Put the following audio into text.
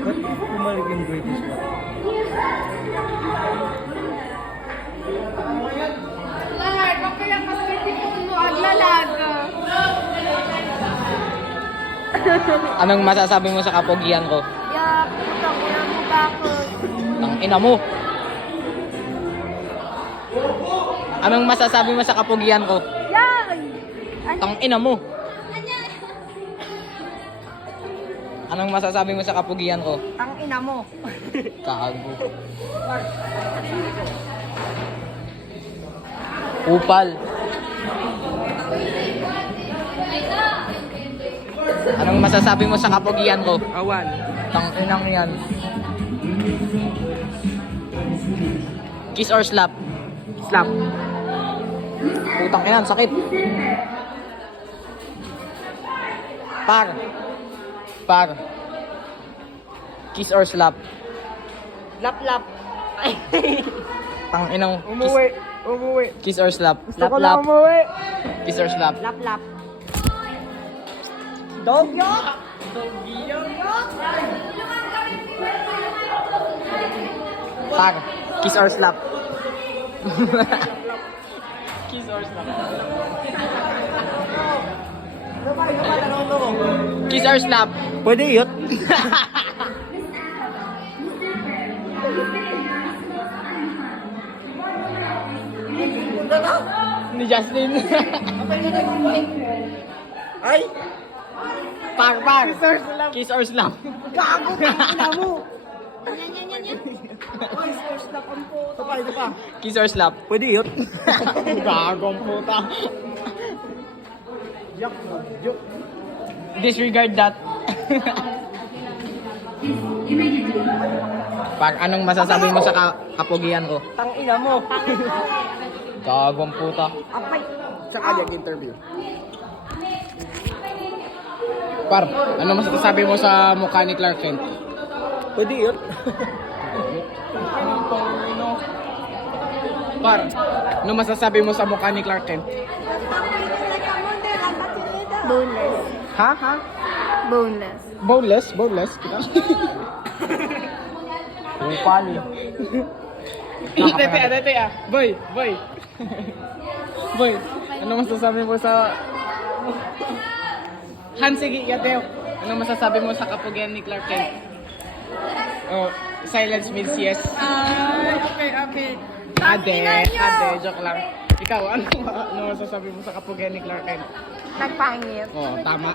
Ba't bumalik yung British pa? Lahat, kaya kasi mo aglalaga. Anong masasabi mo sa kapugian ko? Ya, putang ina mo bakit? Ang ina mo. Anong masasabi mo sa kapugian ko? Yan! Tang ina mo. Anong masasabi mo sa kapugian ko? Ang ina mo. Kago. Upal. Anong masasabi mo sa kapugian ko? Awan. Tang inang yan. Kiss or slap? Slap. Putang ina, sakit. Par. Kiss or slap? Lap-lap. Tang inang Umuwi. kiss or slap? Gusto ko lang umuwi. Kiss or slap? Lap-lap. Dogyo. Par. Kiss or slap? Kiss or slap? Kiss or slap? Pwede yun. Ni Justin. Ay! Par. Kiss or slap? Gago ka ina mo! Yan. Ito pa. Kiss or slap? Pwede yun. Gagong puta. Joke. Disregard that. Par, anong masasabi mo sa kapugian ko? Tang ina mo. Gagong puta. Apay. Sa kanyang interview. Par, ano masasabi mo sa mukha ni Clark Kent? Pwede yun. Par, ano masasabi mo sa mukha ni Clark Kent? Boneless. Ha? Boneless. Boneless? Upal. Dati ah. Boy. Boy, ano masasabi mo sa... Han, sige, Yateo. Ano masasabi mo sa kapugian ni Clark Kent? Oh, silence means yes. Okay. Ade, joke lang. Ikaw, ano masasabi mo sa kapugian ni Clark Kent? Nagpangit. Oh, tama.